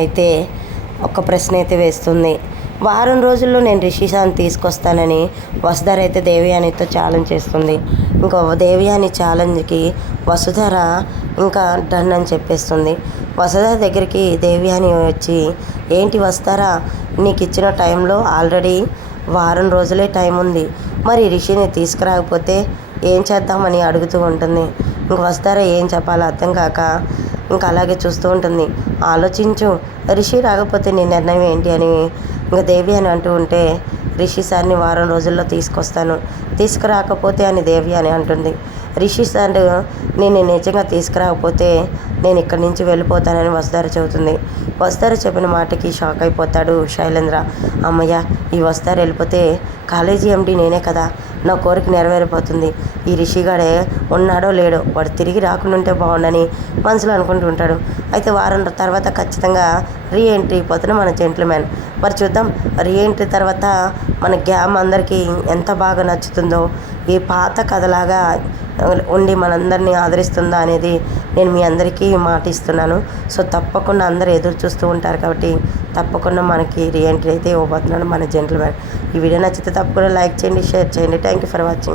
అయితే ఒక ప్రశ్న అయితే వేస్తుంది. వారం రోజుల్లో నేను రిషిశాంత్ తీసుకొస్తానని వసుధర అయితే దేవయానితో ఛాలెంజ్ చేస్తుంది. ఇంకా దేవయాని ఛాలెంజ్కి వసుధర ఇంకా డన్ అని చెప్పేస్తుంది. వసుధర దగ్గరికి దేవయాని వచ్చి ఏంటి వస్తారా నీకు ఇచ్చిన టైంలో ఆల్రెడీ వారం రోజులే టైం ఉంది మరి రిషిని తీసుకురాకపోతే ఏం చేద్దామని అడుగుతూ ఉంటుంది. ఇంక వస్తారా? ఏం చెప్పాలో అర్థం కాక ఇంకా అలాగే చూస్తూ ఉంటుంది. ఆలోచించు. రిషి రాకపోతే నీ నిర్ణయం ఏంటి అని ఇంకా దేవి అని అంటూ ఉంటే రిషి సార్ని వారం రోజుల్లో తీసుకొస్తాను. తీసుకురాకపోతే అని దేవి అని అంటుంది. రిషి సార్ నేను నిజంగా తీసుకురాకపోతే నేను ఇక్కడి నుంచి వెళ్ళిపోతానని వస్తార చెబుతుంది. వస్తార చెప్పిన మాటకి షాక్ అయిపోతాడు శైలేంద్ర. అమ్మయ్య ఈ వస్తార వెళ్ళిపోతే కాలేజీ ఎండి నేనే కదా. నా కోరిక నెరవేరిపోతుంది. ఈ రిషిగాడే ఉన్నాడో లేడో వాడు తిరిగి రాకుండా ఉంటే బాగుండని మనసులో అనుకుంటూ ఉంటాడు. అయితే వారం తర్వాత ఖచ్చితంగా రీ ఎంట్రీ అయిపోతున్న మన జెంట్లమ్యాన్ మరి చూద్దాం రీ ఎంట్రీ తర్వాత మన గ్యామ్ అందరికీ ఎంత బాగా నచ్చుతుందో. ఈ పాత కథలాగా ఉండి మనందరినీ ఆదరిస్తుందా అనేది నేను మీ అందరికీ మాటిస్తున్నాను. సో తప్పకుండా అందరూ ఎదురు చూస్తూ ఉంటారు కాబట్టి తప్పకుండా మనకి రీఎంట్రీ అయితే ఇవ్వబోతున్నాడు మన జెంట్ల్మెన్ ఈ వీడియో నచ్చితే తప్పకుండా లైక్ చేయండి షేర్ చేయండి. Thank you for watching.